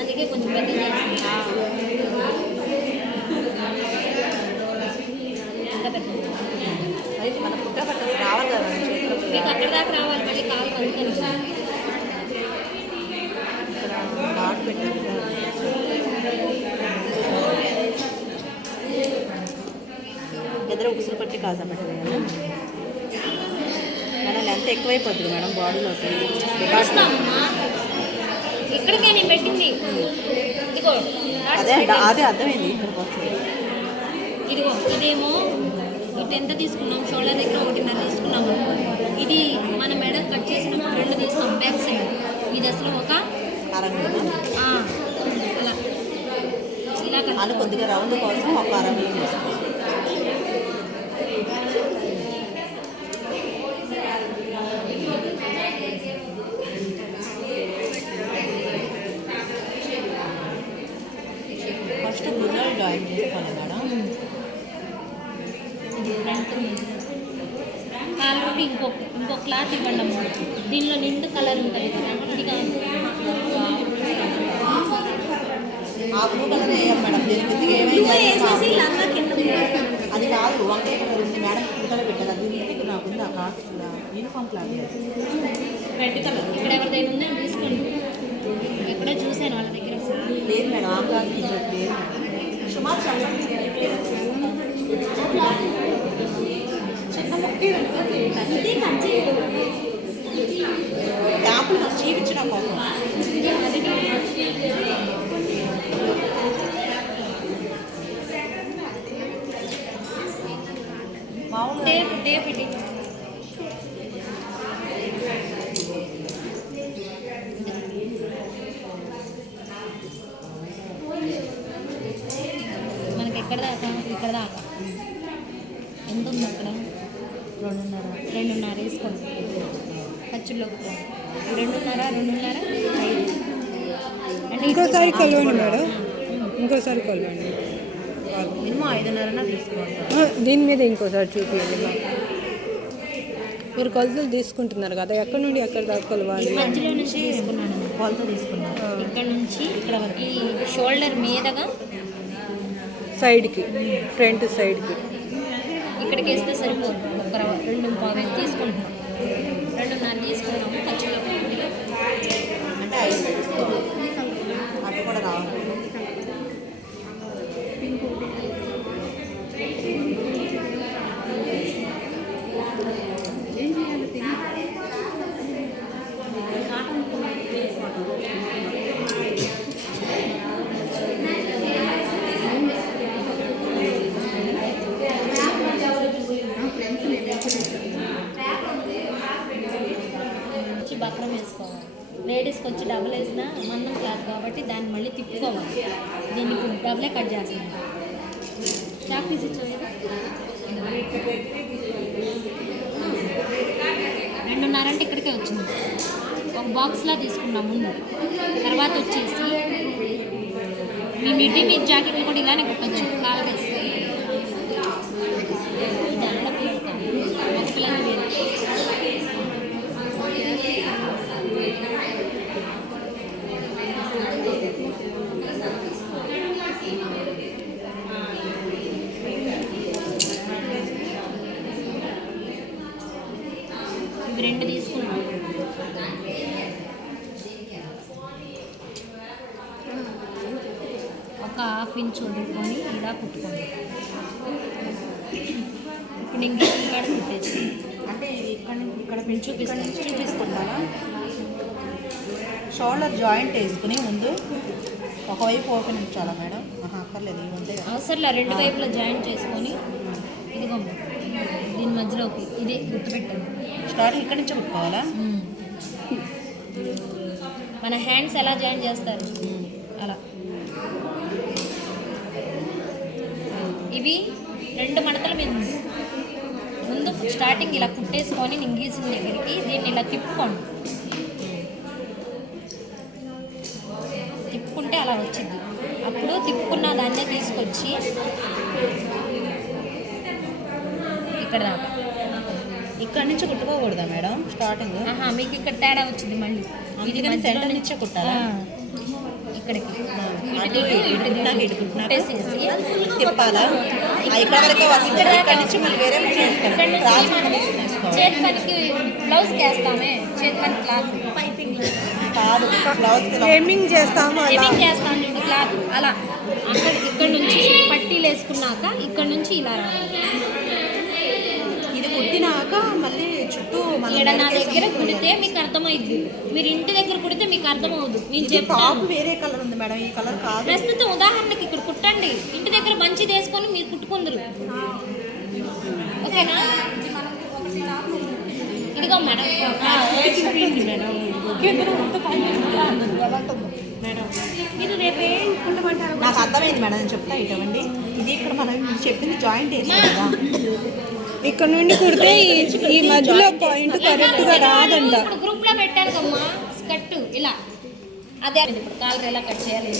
అందుకే కొంచెం పెద్దగా అయితే మన పుట్ట పట్టేసి రావాలి కదా మీకు అక్కడ దాకా రావాలి, మళ్ళీ కాలు ఇక్కడ డాట్ పెట్టారు. ఎదురు ఉసురు పట్టి కాజా పెట్టారు కదా మేడం. లెంత్ ఎక్కువైపోతుంది మేడం బాడీలోకి. ఇక్కడికే నేను పెట్టింది ఇదిగో, అదే అదే అర్థమైంది. ఇక్కడికి వస్తుంది ఇదిగో. ఇదేమో ఇటు ఎంత తీసుకున్నాం, షోల్డర్ దగ్గర 1.5 తీసుకున్నాము. ఇది మన మెడ కట్ చేసినప్పుడు 2 తీస్తాం బ్యాక్ సైడ్. ఇది అసలు ఒక అలా ఇలా అది కొద్దిగా రౌండ్ కోసం ఒక 1/2 మీటర్ వేసుకోవాలి. ఫస్ట్ భుజాలు జాయిన్ చేసుకోవాలి మేడం. కాలు ఇంకో క్లాత్ ఇవ్వండి అమ్మ. దీనిలో నిండు కలర్ ఉంటుంది కదా, ఇది కాదు. ఆ బ్లూ కలర్ వేయాలి మేడం. దీనికి వేసేసి లంగా కింద అది కాదు, వంకాయ కలర్ ఉంది మేడం. ఇక్కడ పెట్టాలి. అది ఇంటికి నాకు ఉంది ఆ cloth, uniform cloth. Red colour ఇక్కడ ఎవరిదైనా ఉందా తీసుకోండి. ఎక్కడో చూసాను వాళ్ళ దగ్గర. లేదు మేడం, ఆ క్లాత్ లేదు. సుమారు క్యాప్లు నాకు చూపించడం కోసం మామూలు పెట్టి మనకి ఎక్కడ దాకా, ఇక్కడ దాకా ఎంత ఉంది అక్కడ? 2.5 వేసుకోండి. ఖర్చుల్లో 2.5 5. అంటే ఇంకోసారి కలవండి మేడం, ఇంకోసారి కలవండి. మినిమం 5.5 తీసుకోవాలి. దీని మీద ఇంకోసారి చూపించండి మాకు. మీరు కొలతలు తీసుకుంటున్నారు కదా, ఎక్కడి నుండి ఎక్కడ దాకా కొలవాలి? మధ్యలో నుంచి తీసుకున్నాను, కొలత తీసుకున్నాను. ఇక్కడ నుంచి ఇక్కడ వరకు. ఈ షోల్డర్ మీదగా సైడ్కి, ఫ్రంట్ సైడ్కి ఇక్కడికి వేస్తే సరిపోదు. ఒక 2.5 తీసుకుంటున్నాం, 2.5 తీసుకున్నాము. ఖర్చులో అంటే 5 తీసుకోవాలి. అటు కూడా రావాలి. బక్రం వేసుకోవాలి. లేడీస్కి వచ్చి డబుల్ వేసిన మందం క్లాత్ కాబట్టి దాన్ని మళ్ళీ తిప్పుకోవాలి. దీన్ని ఇప్పుడు డబులే కట్ చేస్తున్నాను. చాక్ పీస్ ఇచ్చావు కదా, 2.5 అంటే ఇక్కడికే వచ్చింది. ఒక బాక్స్లా తీసుకున్నాం ముందు. తర్వాత వచ్చేసి మీ మిడ్డీ మీద జాకెట్లు కూడా ఇలానే కుట్టచ్చు. కాలవేసి ఇది అంతా పిల్లలు ఒక పిల్లలు వేరే. ఇవి 2 తీసుకున్నాం. ఒక 1/2 ఇంచ్ వదులుకొని ఇలా కుట్టుకోండి. ఇప్పుడు నేను గీసిన కాడ కుట్టేసి అంటే ఇది ఇక్కడ చూపిస్తాను. షోల్డర్ జాయింట్ వేసుకుని ముందు ఒకవైపు ఓపెన్ ఇచ్చాలా మేడం? అక్కర్లేదు, ఇవి ఉంటాయి అవసరంలా. 2 వైపులా జాయింట్ చేసుకొని ఇదిగో దీని మధ్యలోకి ఇదే గుర్తుపెట్టండి. స్టార్టింగ్ ఇక్కడి నుంచి కుట్టుకోవాలా? మన హ్యాండ్స్ ఎలా జాయిన్ చేస్తారు అలా. ఇవి 2 మడతల మీద ముందు స్టార్టింగ్ ఇలా కుట్టేసుకొని నేను గీసిన దగ్గరికి దీన్ని ఇలా తిప్పుకోండి. తిప్పుకుంటే అలా వచ్చింది. అప్పుడు తిప్పుకున్న దాన్నే తీసుకొచ్చి ఇక్కడ దాకా. ఇక్కడి నుంచి కుట్టుకోకూడదా మేడం స్టార్టింగ్? మీకు ఇక్కడ తేడా వచ్చింది మళ్ళీ. ఇది అందుకని మధ్యలో సెంటర్ నుంచే కుట్టాలా ఇక్కడికి అటు ఇటుకున్నాక ఇటుకుంటున్నాక పెట్టేసేసి తిప్పాలా ఇక్కడ వరకు వస్తే ఇక్కడ నుంచి మళ్ళీ వేరే చేసుకోవాలి క్రాస్ తీసుకోవాలి చేతి పనికి బ్లౌజ్కి వేస్తామే చేతి పని క్లాత్ కాదు బ్లౌజ్ హెమ్మింగ్ చేస్తాము అలా ఏమేం చేస్తాను చూడు క్లాత్ అలా ఇక్కడ నుంచి పట్టీలు వేసుకున్నాక ఇక్కడ నుంచి ఇలా రావాలి ఇది కుట్టినాక మళ్ళీ చుట్టూ మనం ఇక్కడ నా దగ్గర కుడితే మీకు అర్థమైద్ది మీరు ఇంటి దగ్గర కుడితే మీకు అర్థమవుద్దు నేను టాప్ చెప్తాను వేరే కలర్ ఉంది మేడం ఈ కలర్ కాదు ప్రస్తుతం ఉదాహరణకి ఇక్కడ కుట్టండి ఇంటి దగ్గర మంచి తీసుకొని మీరు కుట్టుకుందరు ఓకేనా ఇదిగో మేడం మేడం మీరు రేపు ఏం కుట్టమంటారు నాకు అర్థమైంది మేడం నేను చెప్తా ఇటువంటి ఇది ఇక్కడ మనం చెప్పింది జాయింట్ వేసాం కదా ఇక్కడ నుండి కుడితే ఈ మధ్యలో పాయింట్ కరెక్ట్గా రాదంట ఇప్పుడు గ్రూప్లో పెట్టాను కమ్మా కట్టు ఇలా అదే ఇప్పుడు కాలర్ ఎలా కట్ చేయాలి